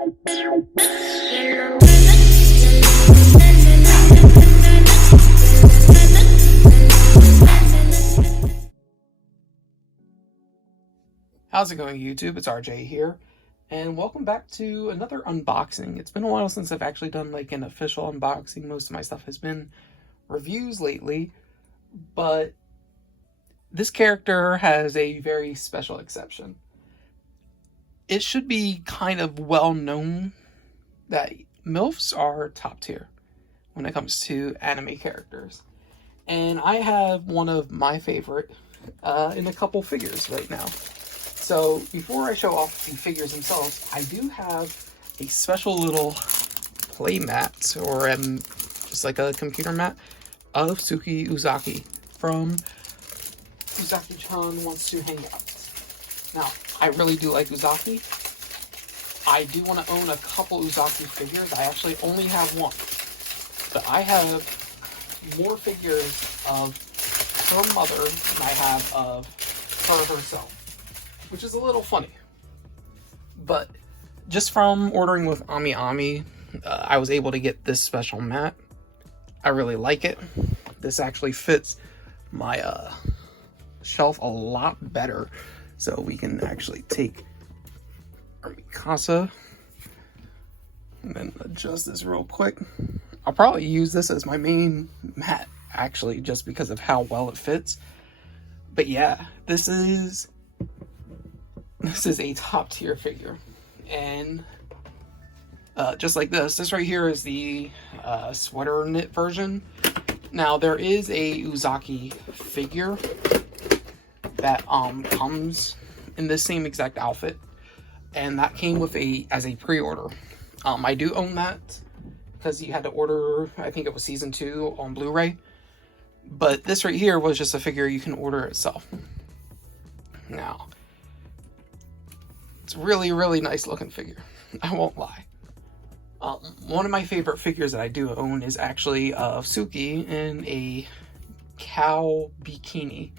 How's it going, YouTube? It's RJ here, and welcome back to another unboxing. It's been a while since I've actually done like an official unboxing. Most of my stuff has been reviews lately, but this character has a very special exception. It should be kind of well known that MILFs are top tier when it comes to anime characters, and I have one of my favorite in a couple figures right now. So before I show off the figures themselves, I do have a special little play mat, or just like a computer mat, of Tsuki Uzaki from Uzaki Chan Wants to Hang Out. Now, I really do like Uzaki. I do want to own a couple Uzaki figures. I actually only have one. But I have more figures of her mother than I have of her herself, which is a little funny. But just from ordering with Ami Ami, I was able to get this special mat. I really like it. This actually fits my shelf a lot better. So we can actually take our Mikasa and then adjust this real quick. I'll probably use this as my main mat, actually, just because of how well it fits. But yeah, this is a top tier figure, and just like this right here is the sweater knit version. Now there is a Uzaki figure that comes in this same exact outfit, and that came with as a pre-order. I do own that because you had to order, I think it was season 2 on Blu-ray, but this right here was just a figure you can order itself. Now, it's really nice looking figure, I won't lie. One of my favorite figures that I do own is actually of Suki in a cow bikini,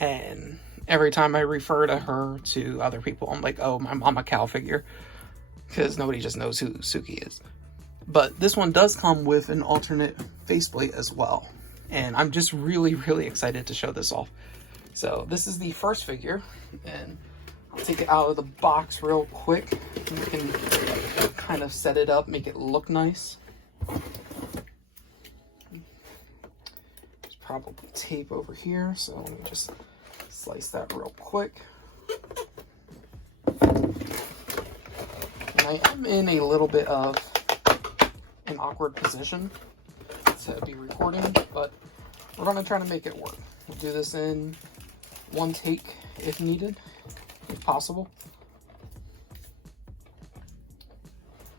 and every time I refer to her to other people, I'm like, oh, my mama cow figure, because nobody just knows who Suki is. But this one does come with an alternate faceplate as well, and I'm just really excited to show this off. So this is the first figure, and I'll take it out of the box real quick. We can kind of set it up, make it look nice. There's probably tape over here, so let me just slice that real quick. And I am in a little bit of an awkward position to be recording, but we're going to try to make it work. We'll do this in one take if needed, if possible.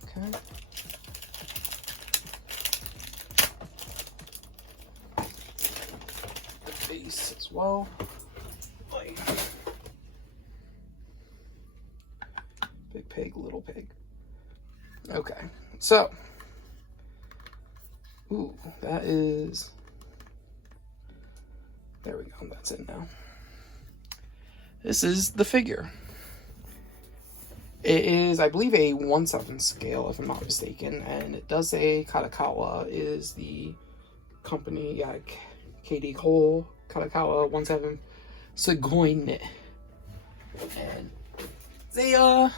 Okay. The face as well. Big pig, little pig. Okay, so. Ooh, that is. There we go, that's it now. This is the figure. It is, I believe, a 1/7 scale, if I'm not mistaken, and it does say Kadokawa is the company. Yeah, KD Cole, Kadokawa 1/7 Sugoi knit. And it's a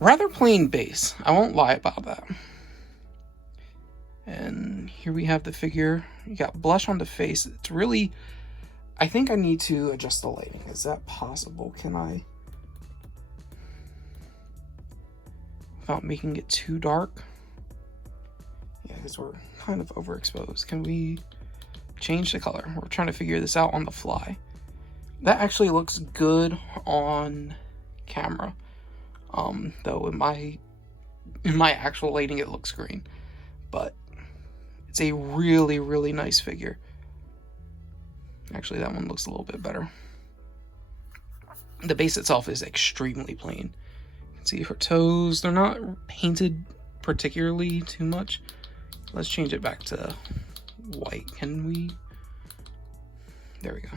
rather plain base, I won't lie about that. And here we have the figure. You got blush on the face. It's really, I think I need to adjust the lighting. Is that possible? Can I? Without making it too dark. Yeah, because we're kind of overexposed. Can we change the color? We're trying to figure this out on the fly. That actually looks good on camera. Though in my actual lighting it looks green. But it's a really nice figure. Actually, that one looks a little bit better. The base itself is extremely plain. You can see her toes. They're not painted particularly too much. Let's change it back to white. Can we? There we go.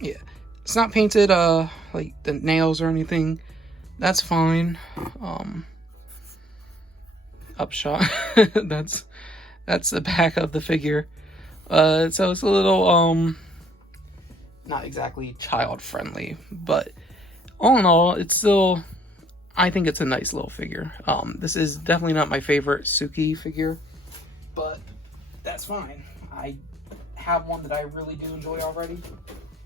Yeah, it's not painted like the nails or anything. that's fine. Upshot. that's the back of the figure. So it's a little not exactly child friendly, but all in all, it's still, I think it's a nice little figure. This is definitely not my favorite Tsuki figure, but that's fine. I have one that I really do enjoy already,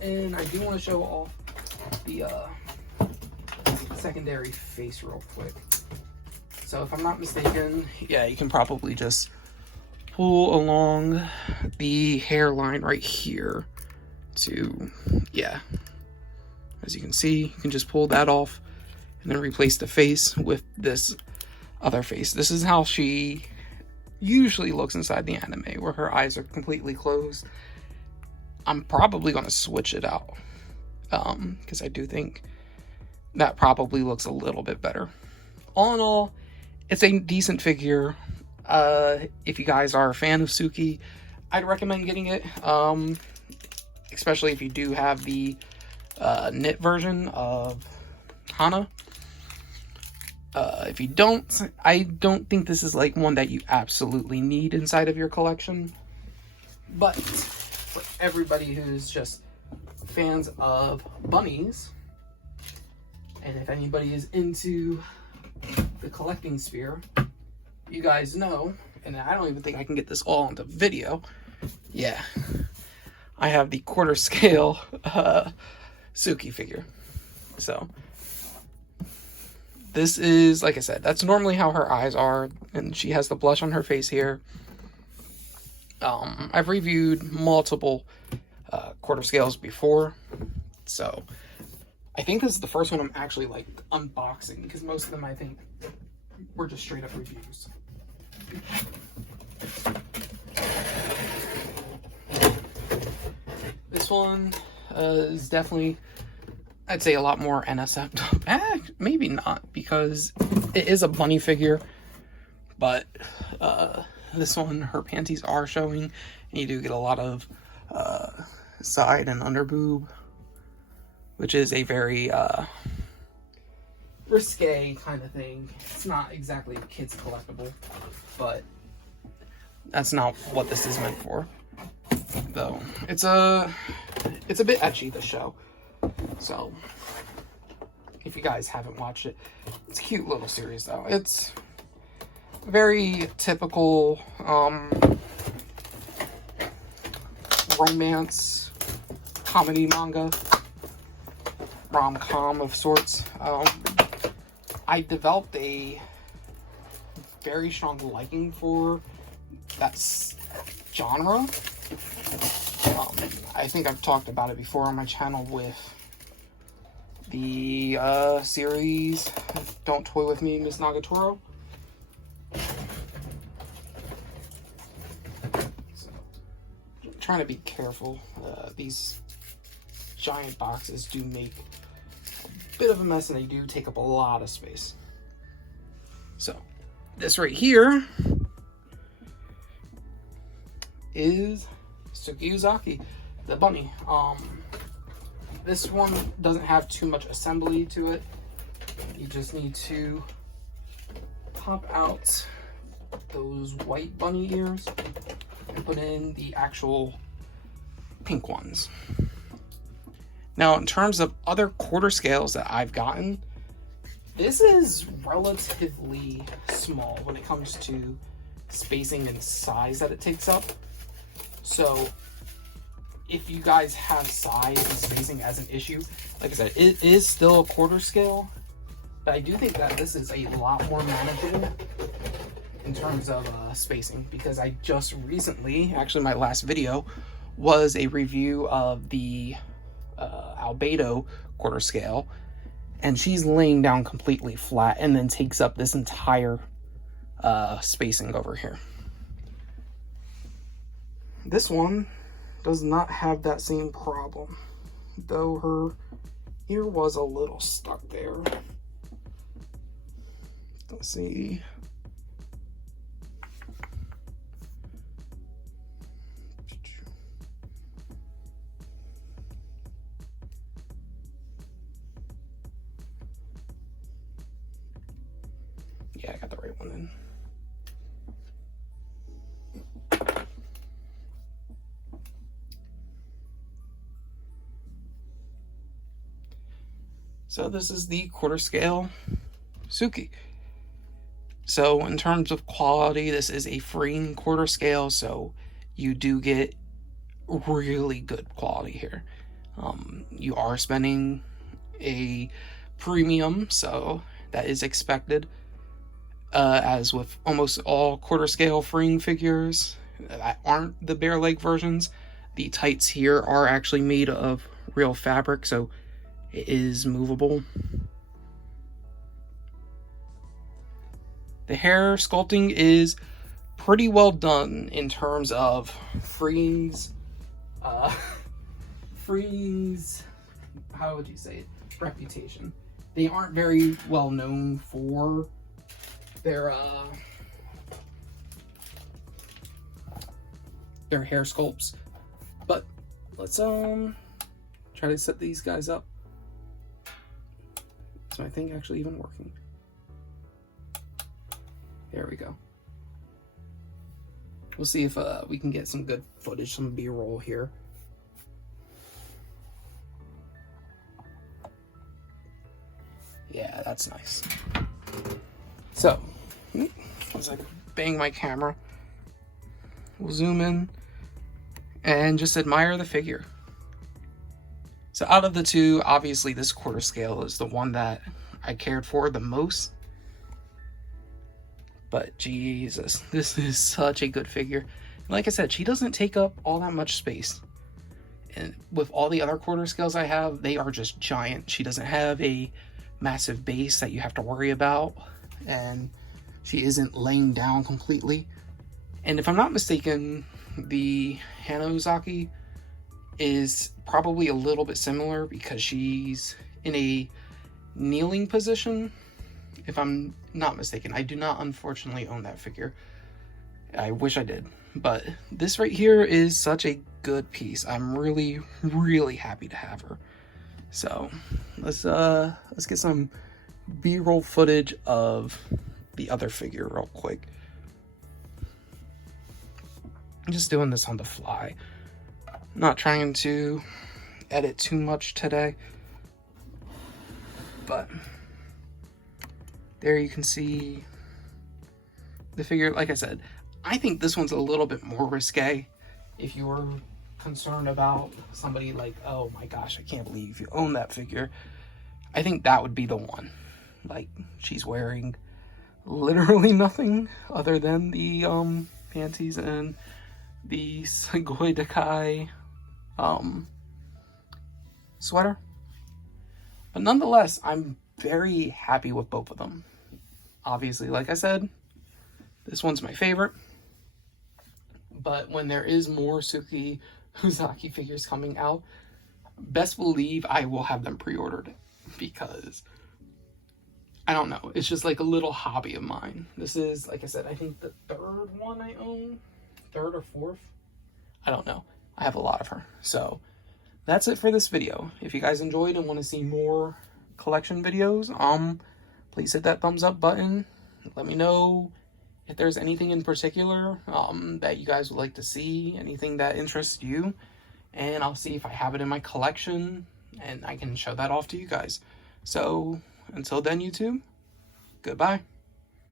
and I do want to show off the secondary face real quick. So if I'm not mistaken, yeah, you can probably just pull along the hairline right here to, yeah, as you can see, you can just pull that off and then replace the face with this other face. This is how she usually looks inside the anime, where her eyes are completely closed. I'm probably going to switch it out because I do think that probably looks a little bit better. All in all, it's a decent figure. If you guys are a fan of Tsuki, I'd recommend getting it, especially if you do have the knit version of Hana. If you don't, I don't think this is like one that you absolutely need inside of your collection, but for everybody who's just fans of bunnies, and if anybody is into the collecting sphere, you guys know, and I don't even think I can get this all into video. Yeah, I have the quarter scale Tsuki figure. So this is, like I said, that's normally how her eyes are, and she has the blush on her face here. I've reviewed multiple quarter scales before, so I think this is the first one I'm actually like unboxing, because most of them I think were just straight up reviews. This one is definitely, I'd say, a lot more NSF. Maybe not, because it is a bunny figure, but this one, her panties are showing, and you do get a lot of side and under boob, which is a very risque kind of thing. It's not exactly a kid's collectible, but that's not what this is meant for. Though it's a bit ecchi, the show. So if you guys haven't watched it, it's a cute little series though. It's very typical romance comedy manga, rom-com of sorts. I developed a very strong liking for that genre. I think I've talked about it before on my channel with the series Don't Toy With Me, Miss Nagatoro. So, trying to be careful. These giant boxes do make a bit of a mess, and they do take up a lot of space. So this right here is Tsuki Uzaki, the bunny. This one doesn't have too much assembly to it. You just need to pop out those white bunny ears and put in the actual pink ones. Now, in terms of other quarter scales that I've gotten, this is relatively small when it comes to spacing and size that it takes up. So if you guys have size and spacing as an issue, like I said, it is still a quarter scale, but I do think that this is a lot more manageable in terms of spacing, because I just recently, actually my last video was a review of the Albedo quarter scale, and she's laying down completely flat and then takes up this entire spacing over here. This one does not have that same problem, though her ear was a little stuck there. Let's see. Yeah, I got the right one in. So this is the quarter scale Tsuki. So in terms of quality, this is a freeing quarter scale, so you do get really good quality here. You are spending a premium, so that is expected. As with almost all quarter scale freeing figures that aren't the bare leg versions, the tights here are actually made of real fabric, so it is movable. The hair sculpting is pretty well done in terms of freeze, how would you say it, reputation. They aren't very well known for their hair sculpts, but let's try to set these guys up. Is my thing actually even working? There we go. We'll see if we can get some good footage, some B-roll here. Yeah, that's nice. So, as I bang my camera, we'll zoom in and just admire the figure. So out of the two, obviously this quarter scale is the one that I cared for the most. But Jesus, this is such a good figure. Like I said, she doesn't take up all that much space. And with all the other quarter scales I have, they are just giant. She doesn't have a massive base that you have to worry about. And she isn't laying down completely. And if I'm not mistaken, the Hana Uzaki is probably a little bit similar because she's in a kneeling position. If I'm not mistaken, I do not unfortunately own that figure. I wish I did, but this right here is such a good piece. I'm really, really happy to have her. So let's get some B-roll footage of the other figure real quick. I'm just doing this on the fly. Not trying to edit too much today, but there you can see the figure. Like I said, I think this one's a little bit more risque. If you were concerned about somebody like, oh my gosh, I can't believe you own that figure, I think that would be the one. Like, she's wearing literally nothing other than the panties and the Sugoi Dekai sweater. But nonetheless, I'm very happy with both of them. Obviously, like I said, this one's my favorite. But when there is more Tsuki Uzaki figures coming out, best believe I will have them pre-ordered, because I don't know, it's just like a little hobby of mine. This is, like I said, I think the third one I own, third or fourth, I don't know. I have a lot of her. So that's it for this video. If you guys enjoyed and want to see more collection videos, please hit that thumbs up button. Let me know if there's anything in particular that you guys would like to see, anything that interests you, and I'll see if I have it in my collection and I can show that off to you guys. So until then, YouTube, goodbye.